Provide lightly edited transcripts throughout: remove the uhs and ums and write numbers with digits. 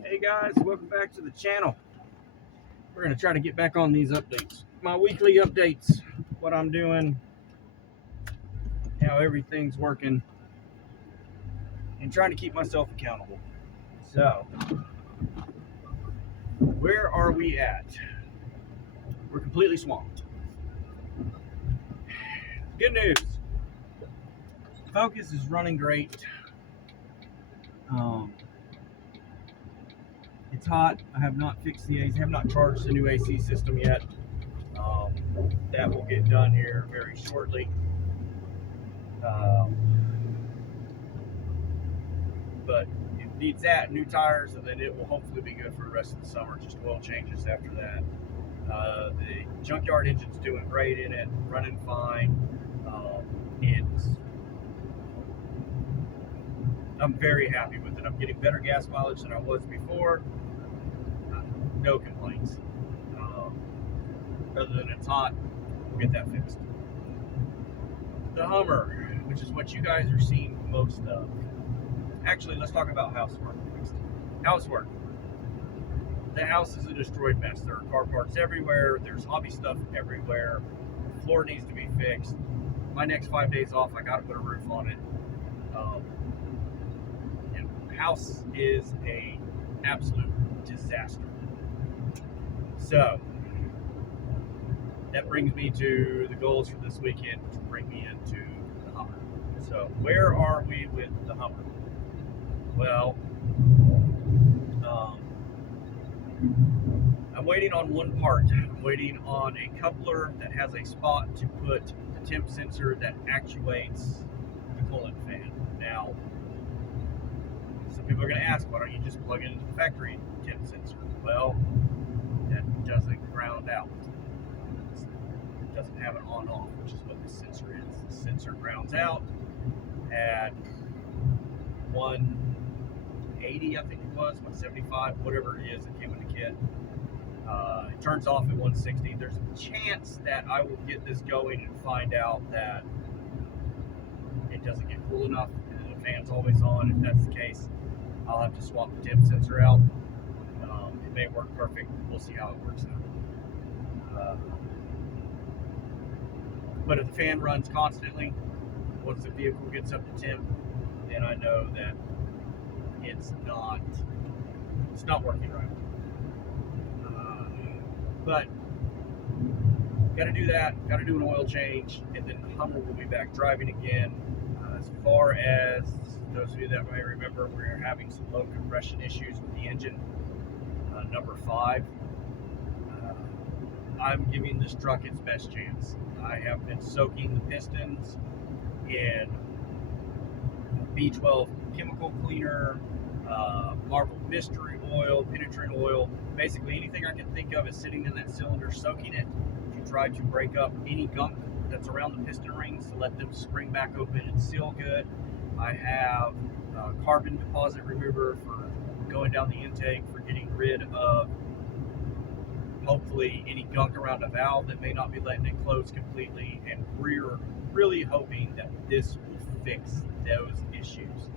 Hey guys, welcome back to the channel. We're going to try to get back on these updates. My weekly updates, what I'm doing, how everything's working, and trying to keep myself accountable. So, where are we at? We're completely swamped. Good news. Focus is running great. Um, it's hot. I have not fixed the AC. I have not charged the new AC system yet. Um, that will get done here very shortly. Um, but it needs that, new tires, and then it will hopefully be good for the rest of the summer. Just oil changes after that. The junkyard engine's doing great in it, running fine. I'm very happy with it. I'm getting better gas mileage than I was before. No complaints. Other than it's hot, we'll get that fixed. The Hummer, which is what you guys are seeing most of. Actually, let's talk about housework next. Housework. The house is a destroyed mess. There are car parts everywhere. There's hobby stuff everywhere. The floor needs to be fixed. My next 5 days off, I got to put a roof on it. And the house is a absolute disaster. So that brings me to the goals for this weekend to bring me into the Hummer. So where are we with the Hummer? Well, I'm waiting on one part. I'm waiting on a coupler that has a spot to put the temp sensor that actuates the coolant fan. Now, some people are going to ask, why don't you just plug it into the factory temp sensor? Well, that doesn't ground out. It doesn't have an on-off, which is what this sensor is. The sensor grounds out at 180, I think it was, 175, whatever it is that came in the kit. It turns off at 160. There's a chance that I will get this going and find out that it doesn't get cool enough and the fan's always on. If that's the case, I'll have to swap the temp sensor out. It may work perfect. We'll see how it works out. But if the fan runs constantly, once the vehicle gets up to temp, then I know that it's not working right. But got to do that, got to do an oil change, and then the Hummer will be back driving again. As far as those of you that may remember, we're having some low compression issues with the engine, number 5. I'm giving this truck its best chance. I have been soaking the pistons in B12 chemical cleaner, Marvel mystery oil, penetrant oil, basically anything I can think of is sitting in that cylinder, soaking it to try to break up any gunk that's around the piston rings to let them spring back open and seal good. I have a carbon deposit remover for going down the intake, for getting rid of hopefully any gunk around a valve that may not be letting it close completely, and we're really hoping that this will fix those issues.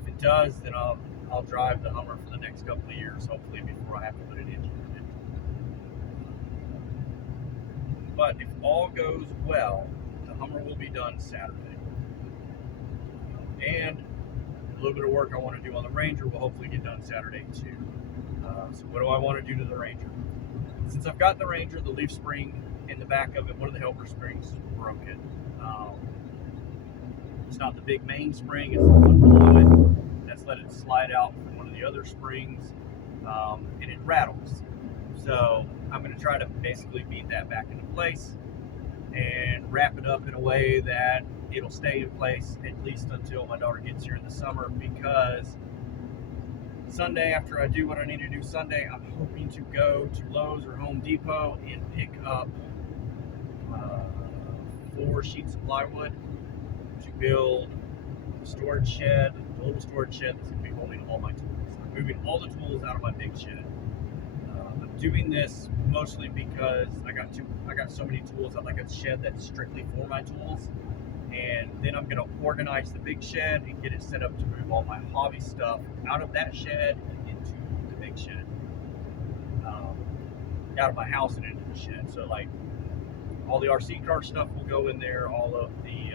If it does, then I'll drive the Hummer for the next couple of years, hopefully, before I have to put an engine in it. But if all goes well, the Hummer will be done Saturday. And a little bit of work I want to do on the Ranger will hopefully get done Saturday too. So what do I want to do to the Ranger? Since I've got the Ranger, the leaf spring in the back of it, one of the helper springs is broken. It's not the big main spring, it's the one below it that's let it slide out from one of the other springs, and it rattles. So I'm going to try to basically beat that back into place and wrap it up in a way that it'll stay in place at least until my daughter gets here in the summer, because Sunday, after I do what I need to do Sunday, I'm hoping to go to Lowe's or Home Depot and pick up 4 sheets of plywood to build a storage shed, a little storage shed that's going to be holding all my tools. I'm moving all the tools out of my big shed. I'm doing this mostly because I got so many tools. I'd like a shed that's strictly for my tools, and then I'm going to organize the big shed and get it set up to move all my hobby stuff out of that shed and into the shed, out of my house and into the shed. So like all the RC car stuff will go in there. All of the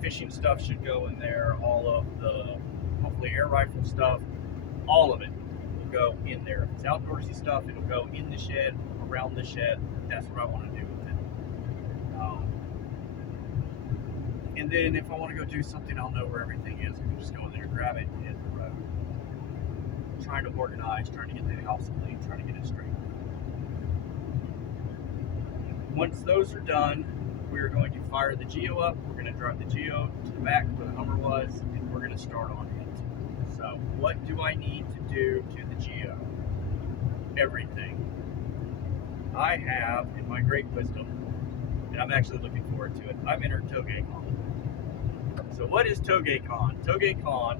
fishing stuff should go in there. All of the hopefully air rifle stuff, all of it will go in there. If it's outdoorsy stuff, it'll go in the shed, around the shed. That's what I want to do with it. And then if I want to go do something, I'll know where everything is. I can just go in there, grab it, and hit the road. Trying to organize, trying to get the house clean, trying to get it straight. Once those are done, we're going to fire the Geo up. We're going to drive the Geo to the back where the Hummer was, and we're going to start on it. So what do I need to do to the Geo? Everything. I have, in my great wisdom, and I'm actually looking forward to it, I've entered TogeCon. So what is TogeCon? TogeCon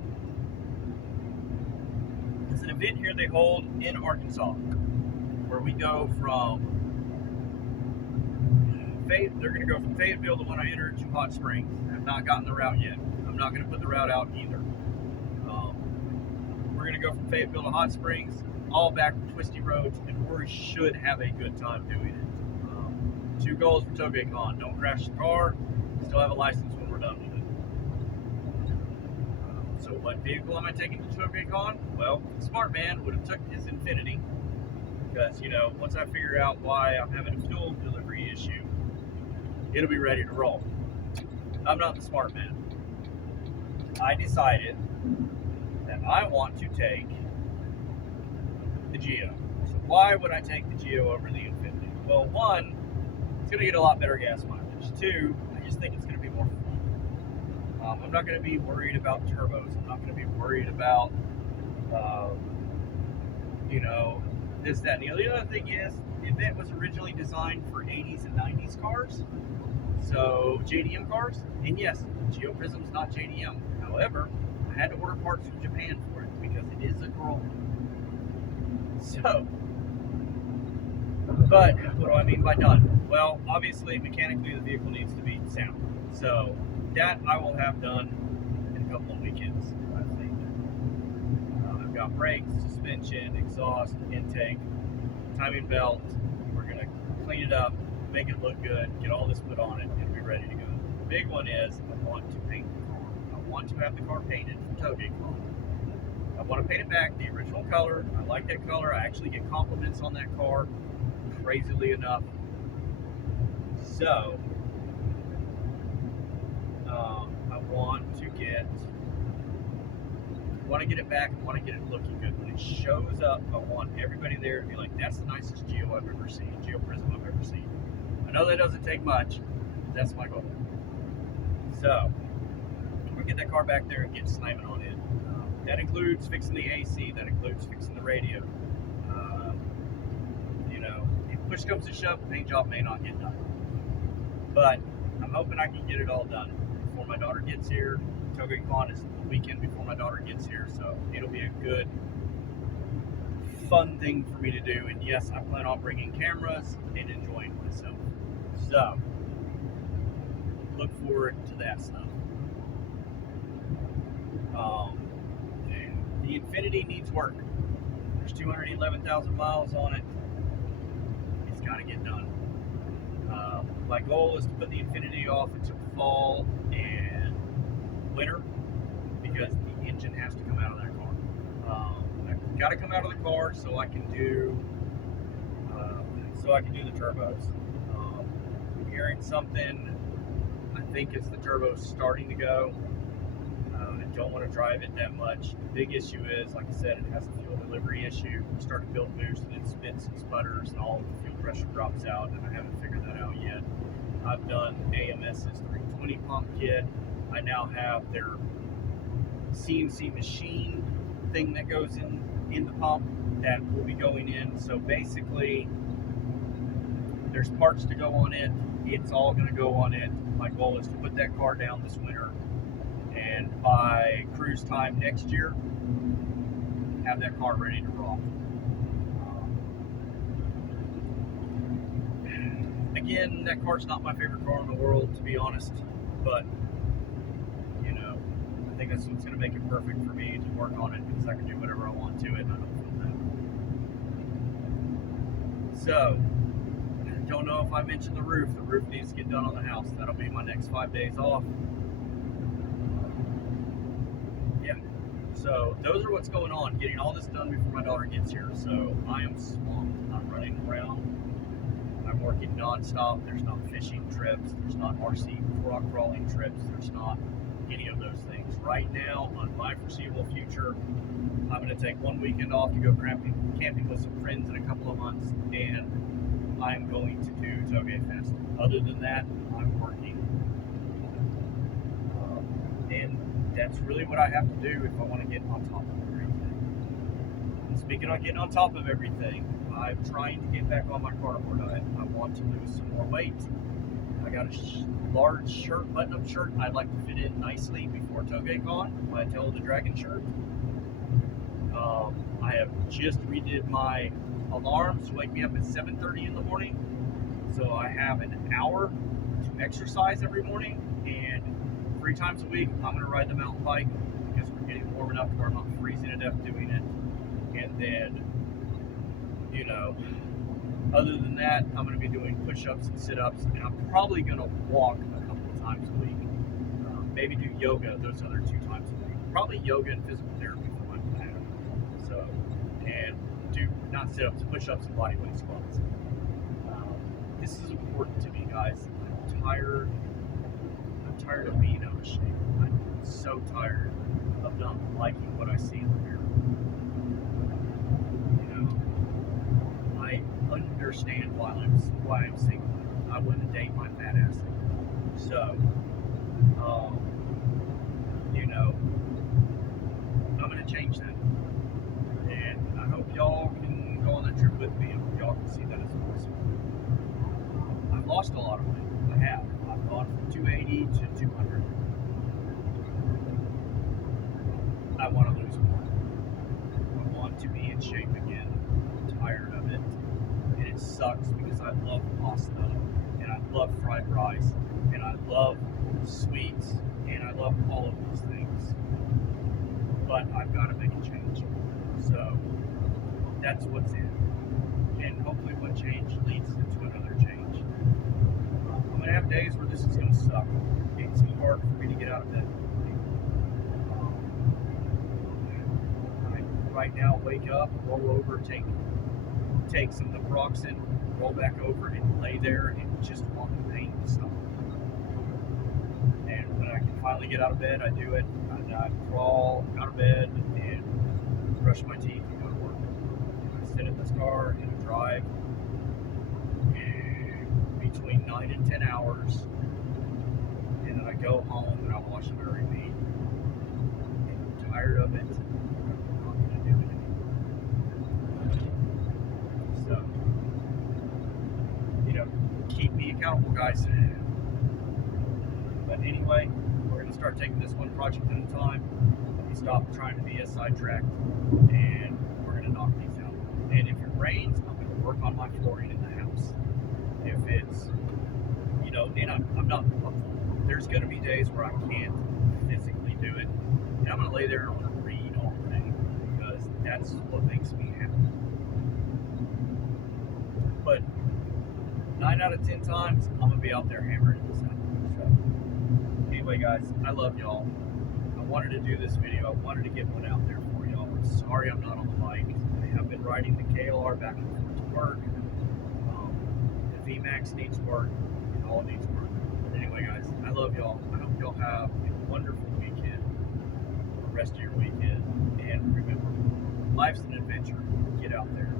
is an event here they hold in Arkansas, where we go from they're going to go from Fayetteville, the one I entered, to Hot Springs. I have not gotten the route yet. I'm not going to put the route out either. We're going to go from Fayetteville to Hot Springs, all back twisty roads, and we should have a good time doing it. 2 goals for TogeCon: don't crash the car, still have a license when we're done with it. So what vehicle am I taking to TogeCon? Well, Smart Man would have took his Infinity, because, you know, once I figure out why I'm having a fuel delivery issue, it'll be ready to roll. I'm not the smart man. I decided that I want to take the Geo. So why would I take the Geo over the Infinity? Well, 1, it's going to get a lot better gas mileage. 2, I just think it's going to be more fun. I'm not going to be worried about turbos. I'm not going to be worried about, you know, this, that, and the other. The other thing is, the event was originally designed for 80s and 90s cars. So JDM cars, and yes, Geo Prism's not JDM. However, I had to order parts from Japan for it because it is a Corolla. So, but what do I mean by done? Well, obviously, mechanically, the vehicle needs to be sound. So that I will have done in a couple of weekends, I think. I've got brakes, suspension, exhaust, intake, timing belt. We're gonna clean it up, make it look good, get all this put on it, and be ready to go. The big one is I want to paint the car. I want to have the car painted for TogeCon. I want to paint it back the original color. I like that color. I actually get compliments on that car, crazily enough. So, I want to get it back. I want to get it looking good. When it shows up, I want everybody there to be like, that's the nicest Geo I've ever seen, Geo Prism I've ever seen. I know that doesn't take much. That's my goal. So, we'll get that car back there and get slamming on it. That includes fixing the AC. That includes fixing the radio. You know, if push comes to shove, the paint job may not get done. But I'm hoping I can get it all done before my daughter gets here. TogeCon is the weekend before my daughter gets here, so it'll be a good, fun thing for me to do. And yes, I plan on bringing cameras and enjoying myself. So, look forward to that stuff. The Infinity needs work. There's 211,000 miles on it. It's got to get done. My goal is to put the Infinity off until fall and winter, because the engine has to come out of that car. I've got to come out of the car so I can do the turbos. I'm hearing something. I think it's the turbos starting to go. I don't want to drive it that much. The big issue is, like I said, it has a fuel delivery issue. We start to build boost and it spits and sputters and all the fuel pressure drops out, and I haven't figured that out yet. I've done AMS's 320 pump kit. I now have their CNC machine thing that goes in the pump that will be going in. So basically, there's parts to go on it. It's all going to go on it. My goal is to put that car down this winter, and by cruise time next year, have that car ready to rock. Again, that car's not my favorite car in the world, to be honest, but I think that's what's going to make it perfect for me to work on it, because I can do whatever I want to it, and I don't feel So, I don't know if I mentioned the roof. The roof needs to get done on the house. That'll be my next 5 days off. Yeah. So those are what's going on. Getting all this done before my daughter gets here. So I am swamped. I'm running around. I'm working nonstop. There's not fishing trips. There's not RC rock crawling trips. There's not any of those things. Right now, on my foreseeable future, I'm going to take one weekend off to go camping with some friends in a couple of months, and I'm going to do Tailgate Fest. Other than that, I'm working. And that's really what I have to do if I want to get on top of everything. And speaking of getting on top of everything, I'm trying to get back on my carnivore diet. I want to lose some more weight. I got a large shirt, button-up shirt I'd like to fit in nicely before Tailgate Con, my Tail of the Dragon shirt. I have just redid my alarms to wake me up at 7:30 in the morning. So I have an hour to exercise every morning, and 3 times a week I'm going to ride the mountain bike because we're getting warm enough where I'm not freezing to death doing it. And then, you know, other than that, I'm going to be doing push-ups and sit-ups, and I'm probably going to walk a couple of times a week. Maybe do yoga those other 2 times a week. Probably yoga and physical therapy for my plan. So, and do not sit-ups, push-ups, and bodyweight squats. This is important to me, guys. I'm tired of being out of shape. I'm so tired of not liking what I see in the mirror. You know, I understand why I'm single. I wouldn't date my fat ass. So, you know, I'm gonna change that, and I hope y'all can go on that trip with me. I hope y'all can see that as possible. I've lost a lot of weight. I have. I've gone from 280 to 200. I want to lose more. I want to be in shape again. I'm tired of it. And it sucks because I love pasta, and I love fried rice, and I love sweets, and I love all of these things. But I've got to make a change. So that's what's in. And hopefully one change leads to another change. I'm going to have days where this is going to suck. It's hard for me to get out of bed. I right now wake up, roll over, take some naproxen, roll back over, and lay there and just want the pain to stop. And when I can finally get out of bed, I do it. And I crawl out of bed and brush my teeth and go to work. And I sit in this car and I drive between 9 and 10 hours, and then I go home and I wash and bury me. And I'm tired of it. I'm not going to do it anymore. So, you know, keep me accountable, guys. But anyway, we're going to start taking this one project at a time. Let me stop trying to be a sidetracked, and we're going to knock these out. And if it rains, I'm going to work on my flooring in the house. If it's, you know, and I'm not, there's going to be days where I can't physically do it, and I'm going to lay there and I'm going to read all day, because that's what makes me happy. But 9 out of 10 times, I'm going to be out there hammering this out. So, anyway, guys, I love y'all. I wanted to do this video. I wanted to get one out there for y'all. I'm sorry I'm not on the mic. I have been riding the KLR back and forth to work. VMAX needs work, and all needs work. But anyway, guys, I love y'all. I hope y'all have a wonderful weekend, the rest of your weekend. And remember, life's an adventure. Get out there.